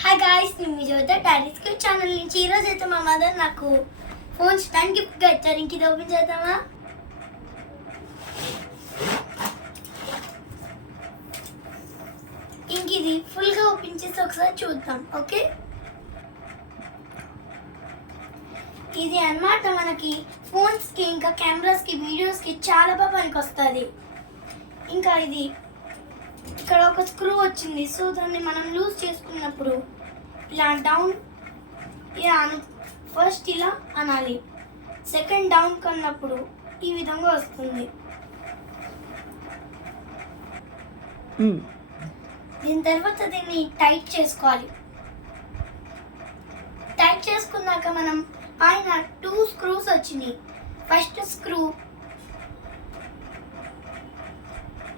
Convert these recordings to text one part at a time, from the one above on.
Hi guys, నేను మీ జ్యోతి daddy's cute channel నుంచి ఈరోజు అయితే మా మదర్ నాకు ఫోన్ స్టాండ్ గిఫ్ట్గా ఇచ్చారు. ఇంక ఇది ఓపెన్ చేద్దామా? ఇంక ఇది ఫుల్గా ఓపెన్ చేసి ఒకసారి చూద్దాం. ఓకే, ఇది అన్నమాట మనకి ఫోన్స్కి ఇంకా కెమెరాస్కి వీడియోస్కి చాలా బాగా పనికి వస్తుంది. ఇంకా ఇది ఇక్కడ ఒక స్క్రూ వచ్చింది. సో దాన్ని మనం లూజ్ చేసుకున్నప్పుడు ఇలా డౌన్ ఇలా ఫస్ట్ ఇలా అనాలి, సెకండ్ డౌన్ కన్నప్పుడు ఈ విధంగా వస్తుంది. దీని తర్వాత దీన్ని టైట్ చేసుకోవాలి. టైట్ చేసుకున్నాక మనం పైన 2 స్క్రూస్ వచ్చినాయి. ఫస్ట్ స్క్రూ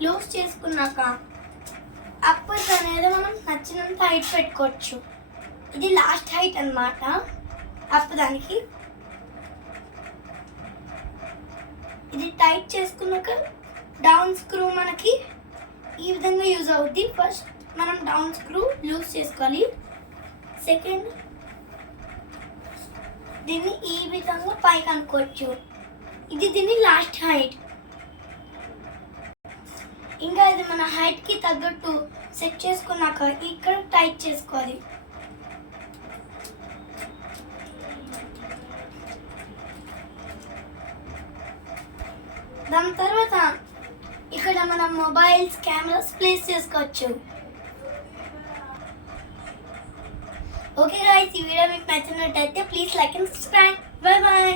లూజ్ చేసుకున్నాక అప్పర్ అనేది మనం నచ్చినంత హైట్ పెట్టుకోవచ్చు. ఇది లాస్ట్ హైట్ అన్నమాట. అప్పదానికి ఇది టైట్ చేసుకున్నాక డౌన్ స్క్రూ మనకి ఈ విధంగా యూజ్ అవుద్ది. ఫస్ట్ మనం డౌన్ స్క్రూ లూజ్ చేసుకోవాలి. సెకండ్ దీన్ని ఈ విధంగా పైకి అనుకోవచ్చు. ఇది దీన్ని లాస్ట్ హైట్. ఇంకా ఇది మన హైట్కి తగ్గట్టు సెట్ చేసుకున్నాక ఇక్కడ టైట్ చేసుకోవాలి. దాని తర్వాత ఇక్కడ మనం మొబైల్స్ కెమెరాస్ ప్లేస్ చేసుకోవచ్చు. ఓకే గాయ్స్, ఈ వీడియో మీకు నచ్చినట్టయితే please like and subscribe. Bye bye.